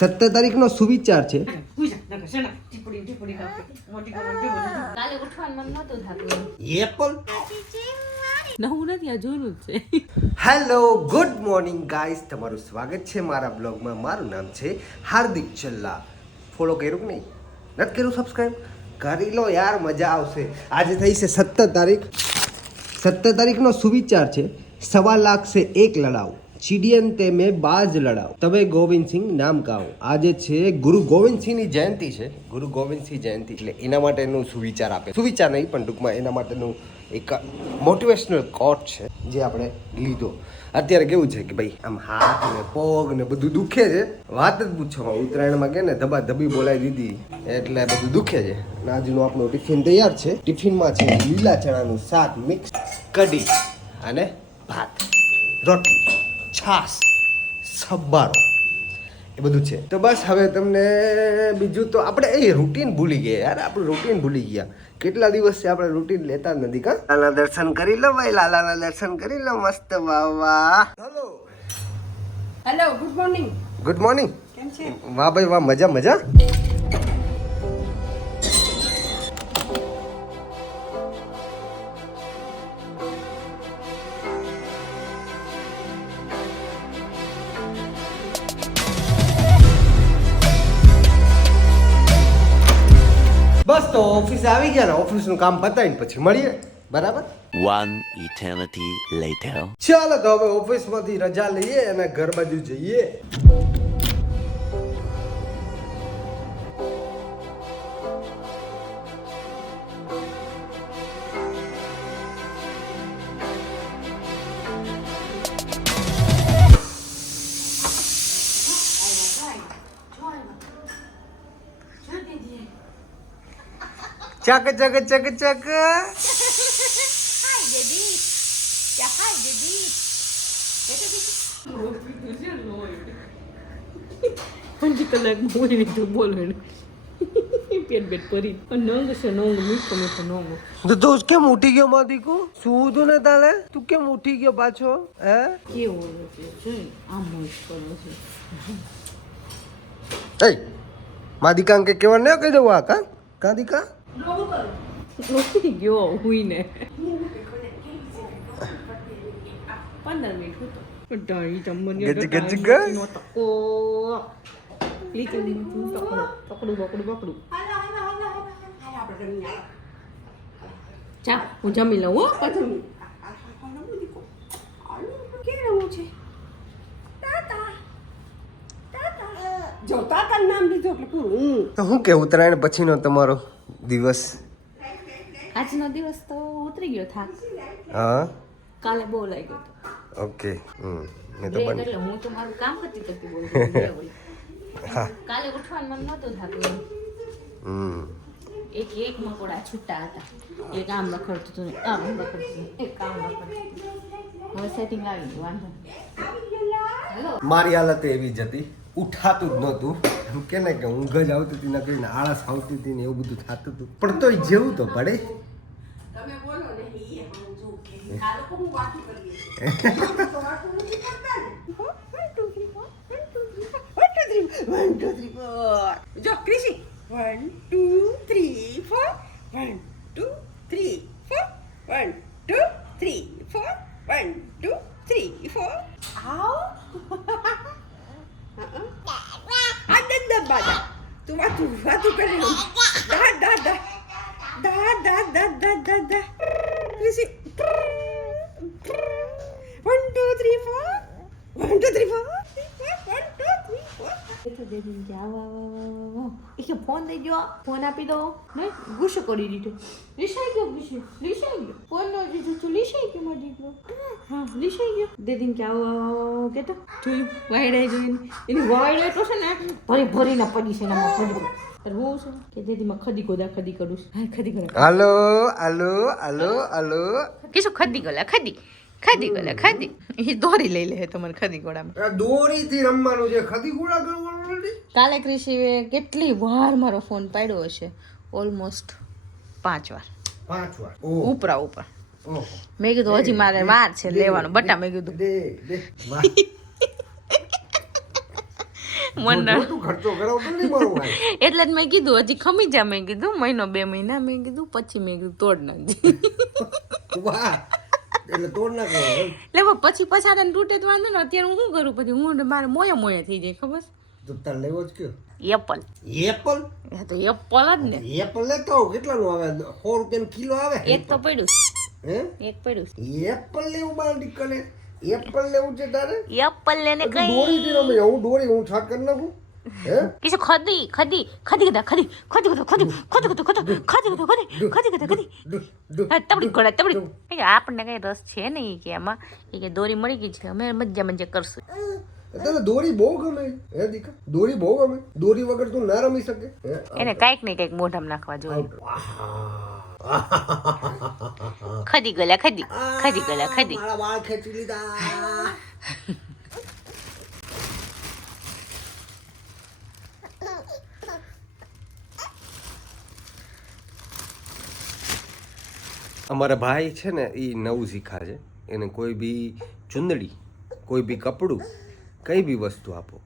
17 તારીખનો સુવિચાર છે. કાલે ઉઠવાનું મન નહોતું થતું. એપલ. નવું નથી, આ જૂનું જ છે. હેલો ગુડ મોર્નિંગ ગાઈસ, તમારું સ્વાગત છે મારા બ્લોગમાં. મારું નામ છે હાર્દિક ચલ્લા. ફોલો કર્યું કે નહીં? નથી કર્યું સબસ્ક્રાઈબ? કરી લો યાર, મજા આવશે. આજે થઈ છે 17 તારીખ. 17 તારીખનો સુવિચાર છે, 1.25 લાખ से 1 लड़ाओ, चिड़ियन ते में बाज लड़ाओ, तबे गोविंद सिंह नाम કાઓ. આજે છે ગુરુ ગોવિંદ સિંહની જયંતિ છે. ગુરુ ગોવિંદ સિંહ જયંતિ એટલે એના માટેનું સુવિચાર આપે. સુવિચાર નહીં પણ ટૂંકમાં એના માટેનું એક મોટિવેશનલ કોટ છે જે આપણે લીધો. અત્યારે કેવું છે કે ભાઈ આમ હાથ ને પગ ને બધું દુખે છે. વાત જ પૂછો, ઉત્તરાયણમાં કે ને ધબા ધબી બોલાવી દીધી એટલે બધું દુખે છે. અને આજનું આપણું ટિફિન તૈયાર છે. ટિફિનમાં છે લીલા ચણાનું શાક, મિક્સ કઢી અને ભાત, રોટલી, છાશ, સબ્બારો, એ બધું છે. તો બસ હવે તમને બીજું તો આપણે એ રૂટીન ભૂલી ગયા યાર. આપણું રૂટીન ભૂલી ગયા. કેટલા દિવસથી આપણે રૂટીન લેતા જ નથી. કા લાલાના દર્શન કરી લો ભાઈ, લાલાના દર્શન કરી લો. મસ્ત બાવા. Hello hello, good morning. Good morning. કેમ છે? વાહ ભાઈ વાહ, મજા મજા. બસ તો ઓફિસ આવી ગયા ને, ઓફિસનું કામ પતાવીને પછી મળીએ. બરાબર. One eternity later. ચાલો તો હવે ઓફિસમાંથી રજા લઈએ અને ઘર બાજુ જઈએ. ચક ચક ચક ચક. હાય બેબી. ક્યાં હાય બેબી. અંજી કલાકમાં બોલી લીધું, બોલો એને. પેટ બેટ ભરી નંગ છે, નંગ મીઠો મીઠો નંગ. તો તું કેમ ઉઠી ગયો માથી કો? શું તું ને તાલે? તું કેમ ઉઠી ગયો પાછો? હે? કેવો છે આમ મોજ કરો એ છે. માદિકા કે કેવા ન કહી દઉં આ કા કાદિકા. ઉઠી ગયો હુઈને 15 મિનિટ હતો. ડાઈ જમવાની ગજ ગજ ગજ. નો તકો લીચું પકડું પકડું. ચા હું જમી લઉં હો પછી. જો તાતા નામ લીધું એટલે પૂરું. તો હું કે ઉત્તરાયણ પછીનો તમારો દિવસ? આજનો દિવસ તો ઉતરી ગયો થાક. હા કાલે બહુ લાગ્યો હતો. ઓકે. મેં તો બ્રેક બન એટલે હું તો મારું કામ કરતી બોલું. હા. કાલે ઉઠવાનું મન નહોતું થતું. એક મકોડા છૂટા હતા. એક આમ રખડતું હતું ને આમ રખડતું હતું, એક આમ રખડતું હતું. હવે સેટિંગ આવી ગયું, વાંધો નહીં. હેલો. મારી હાલત એવી જ હતી, ઉઠાતું જ નહોતું. એમ કે ને કે ઊંઘ જ આવતી હતી ને, કઈને આળસ આવતી હતી ને એવું બધું થતું હતું. પણ તોય જેવું તો પડે. તમે બોલો ને એ સમજો કે આ લોકો હું વાકી કરીએ. તો વાતું નથી કરતા ને. 1 2 3 4 જો ક્રિશી 1 2 3 4 1 2 3 4 1 2 3 4 1 2 3 4 આવ આ દંડ બાદા તું વાતું કરી લો. દા દા દા દા દા દા દા દા દા ક્રિશી 1 2 3 4 1 2 3 4 1 2 3 4 તો દેદી કે એ કે ફોન દઈ ગયો, ફોન આપી દો. નહીં ગુસ્સો કરી દીધો. લીસાઈ ગયો ગુસ્સો, લીસાઈ ગયો. ફોન નો દીધો તો લીસાઈ ગયો મારો દીકરો. હા લીસાઈ ગયો. દેદી કે આવો કેતો જોયું વાયડે જોઈને એની વાયડે તો છે ને ભરીને પડી છે એનામાં ખડી. હું છે કે દેદીમાં ખદી કરું. હા ખદી કરું. હાલો હાલો હાલો હાલો. કીશું ખદી ગોલા ખદી એ દોરી લઈ લે તમારે ખદી ગોળામાં. દોરીથી રમવાનું છે, ખદી ગોળા કરવાનું નથી. કાલે ક્રિશીએ કેટલી વાર મારો ફોન પાડ્યો હશે? ઓલમોસ્ટ 5 વાર. 5 વાર. ઉપરા ઉપર. ઓહો. મેં કીધું હજી મારે વાર છે લેવાનું. બટા મેં કીધું દે વાહ. મને તું ખર્ચો કરાવતો નહીં મારો ભાઈ. એટલે જ મેં કીધું હજી ખમી જા, મેં કીધું મહિનો 2 મહિના, મેં કીધું પછી મેં કીધું તોડ નાખજે. વાહ એટલે તોડ નાખો એમ. એટલે પછી પછાડાને તૂટે તો વાંધો ને, અત્યારે હું શું કરું પછી હું મારે મોયા થઈ જાય ખબર તો તાર લેવો જ કયો એપલ. એપલ હા તો એપલ જ ને, એપલ લેતો આવ. કેટલાનું આવે? 100 રૂપિયાનું કિલો આવે. એક તો પડ્યું, હે એક પડ્યું. એપલ લેવું બાર નીકળે. એપલ લેવું છે તારે? એપલ લેને તું દોરી થી રમે. હું દોરી હું છાટ કરી નાખું. હે કિસો ખદી ખદી ખદી ગદા ખદી ખદી ગદા ખદી ખદી ગદા ખદી ખદી ગદા ખદી ખદી ગદા ખદી ડુ, ડુ. હા તબડી ગોળા તબડી. કે આપણને કઈ રસ છે નહીં કે એમાં, કે દોરી મળી ગઈ છે, અમે મજા મજા કરશું. તને દોરી બહુ ગમે હે દીકા? દોરી બહુ ગમે? દોરી વગર તું ના રમી શકે? હે? એને કાંઈક ને કાંઈક મોઢામાં નાખવા જોઈએ. ખદી ગલા ખદી ખદી ગલા ખદી. મારા વાળ ખેંચી લીધા. અમારા ભાઈ છે ને એ નવું શીખા છે. એને કોઈ બી ચુંદડી, કોઈ બી કપડું, કઈ બી વસ્તુ આપો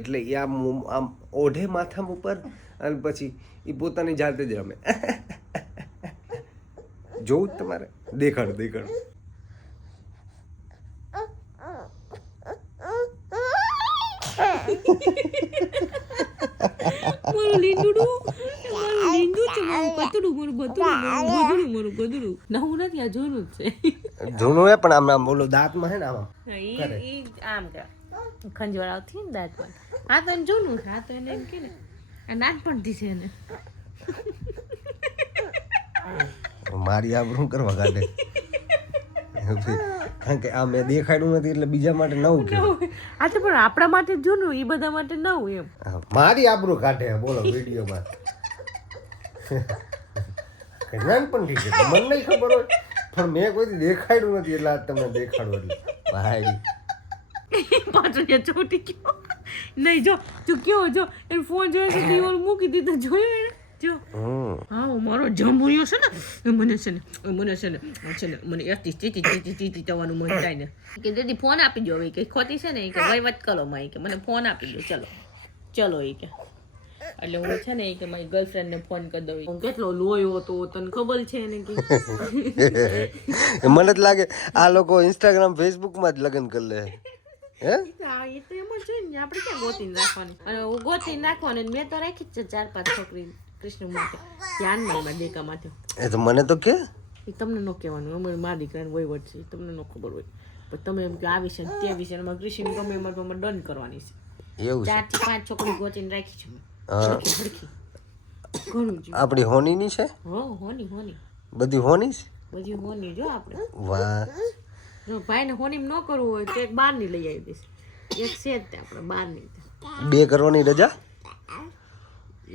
એટલે એ આમ ઓઢે માથામ ઉપર અને પછી એ પોતાની જાતે જ રમે. જોવું જ તમારે? દેખાડ દેખાડ. મારું લીંડુડું, મારું લીંડું છે, મારું કતડું, મારું બતડું, મારું ગધડું, મારું ગધડું. નવું નથી, આ જૂનું જ છે. જૂનું હે પણ આમ બોલો દાંતમાં હે ને આમ કરે. ઈ આમ કરે ખંજવાળાવથી ને દાંતમાં. આ તો એને જૂનું છે, આ તો એને એમ કે ને આ નાનપણથી છે એને. મારી આબરૂ કરવા કાઢે. કારણ કે આ મેં દેખાડ્યું નથી એટલે બીજા માટે નવું કે આ તો પણ આપણા માટે જૂનું, ઈ બધા માટે નવું એમ. મારી આબરૂ કાઢે બોલો વિડીયોમાં. નાનપણથી છે તો મને નહીં ખબર હોય પણ મેં કોઈ દેખાડ્યું નથી એટલે આજ તમને દેખાડું. એટલે ભાઈ પાછો જે ચોટી ગયો નહીં. જો જો કયો જો એ ફોન જોયો છે તો ઓલું મૂકી દીધો, જોયો એને? જો હા મારો જંબુરિયો છે ને મને છે ને મને એકથી ચીચી થવાનું મન થાય ને. કે દીદી ફોન આપી દો હવે, કે ખોટી છે ને, કે વહીવટ કરો માં, કે મને ફોન આપી દો, ચલો ચલો એ કે. એટલે હું છે ને કે મારી ગર્લફ્રેન્ડને ફોન કરી દઉં. હું કેટલો લોયો હતો તને ખબર છે ને કે. મને જ લાગે આ લોકો ઇન્સ્ટાગ્રામ ફેસબુકમાં જ લગ્ન કરી લે. હે એ તો એમ જ જોઈએ ને, આપણે ક્યાં ગોતીને રાખવાની. અને હું ગોતીને નાખવાની, મેં તો રાખી જ છે 4-5 છોકરી કૃષ્ણ માટે ધ્યાનમાં એમાં દેકા માટે. એ તો મને તો કે એ તમને ન કહેવાનું, અમારે મારા દીકરાને વહીવટ છે, તમને ન ખબર હોય. પણ તમે એમ કે આ વિશે તે વિશે અમારે કૃષિને ગમે એમાં તો અમારે ડન કરવાની છે. એવું છે? 4 થી 5 છોકરી ગોતીને રાખી છે હા. હરખી ઘણું છે. આપણી હોનીની છે? હોની બધી હોની છે? બધી હોની. જો આપણે વાહ. જો ભાઈને હોની ન કરવું હોય તો એક 12ની લઈ આવી દઈશ. એક છે જ તે આપણે 12ની. 2 કરવાની રજા?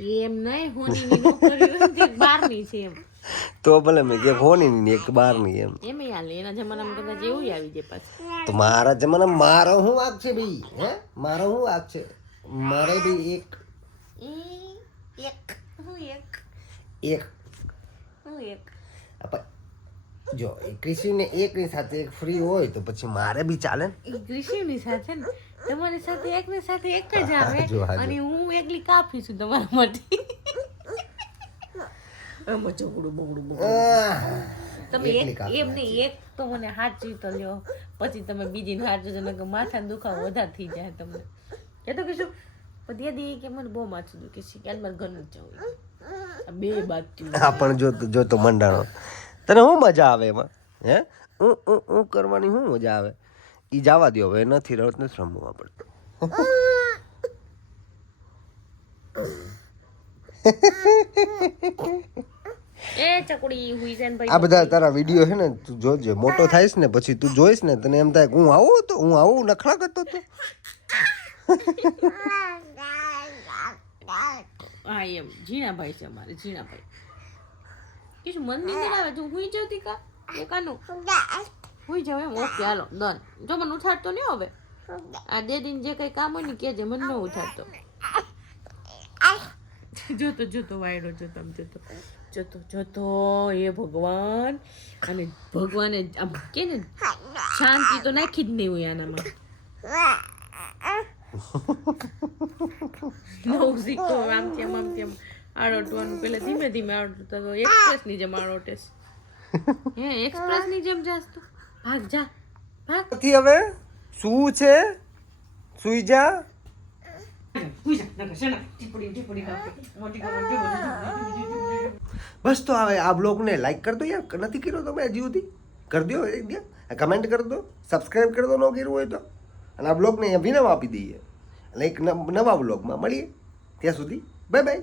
એમ નહીં, હોનીની ન કરવી હોય તો એક 12ની છે એમ. તો ભલે મેં એક હોની ને એક 12ની એમ. એમ હાલે, એના જમાનામાં કદાચ એવું આવી જાય પાછું. તો મારા જમાના મારો શું વાક છે ભાઈ? હે મારો શું વાક છે? મારે બી એક જો કૃષિને એકની સાથે એક ફ્રી હોય તો પછી મારે બી ચાલે ને. એ કૃષિની સાથે ને તમારી સાથે એકની સાથે એક જ આવે, હાજો, હાજો. અને હું એકલી કાફી છું તમારા માટે. આમાં ઝઘડું બગડું તમે એકલી એક કાફી એમ નહીં, એક તો મને હાચી તો લ્યો, પછી તમે બીજીને હાચું તો નકર માથાનો દુખાવો વધારે થઈ જાય તમને. એ તો કહીશું પણ દીદી કે મને બહુ માથું દુખે છે, કે મારે ઘરનું જ જવું. આ બે બાજુ હા પણ જો મંડાણો તને શું મજા આવે એમાં? હે હું કરવાની શું મજા આવે? ઈ જવા દો હવે, નથી રમવું પડતું. એ ચકડી હુઈ જાય ને ભાઈ. આ બધા તારા વિડીયો છે ને તું જોજે, મોટો થાઈશ ને પછી તું જોઈશ ને તને એમ થાય કે હું આવું નખરા કરતો હતો. હા એમ ઝીણાભાઈ છે અમારે, ઝીણાભાઈ. કીશું મન નહીં આવે, તું હુઈ જતી કા એકાનું હુઈ જાવ એમ. ઓકે હાલો ડન. જો મને ઉઠાડતો નહીં હવે, આ દેદીને જે કઈ કામ હોય ને કહેજે, મને ન ઉઠાડતો. જોતો વાયડો જોતો એ ભગવાન. અને ભગવાને આમ કે ને શાંતિ તો નાખી જ નહીં હોય આનામાં. નવું શીખો આમથી આમ આડોટવાનું પેલા ધીમે ધીમે આડોટતા તો એક્સપ્રેસની જેમ આડોટેસ હે એક્સપ્રેસની જેમ જાસ તો ભાગ જા ભાગ નથી હવે શું છે સુઈ જા બસ તો હવે આ બ્લોગને લાઈક કરી દો યાર નથી કર્યો તમે હજી સુધી કરી દો એક દે કમેન્ટ કરી દો સબસ્ક્રાઈબ કરી દો ન કર્યું હોય તો અને આ બ્લોગને અહીંયા વિરામ આપી દઈએ અને એક નવા બ્લોગમાં મળીએ ત્યાં સુધી બાય બાય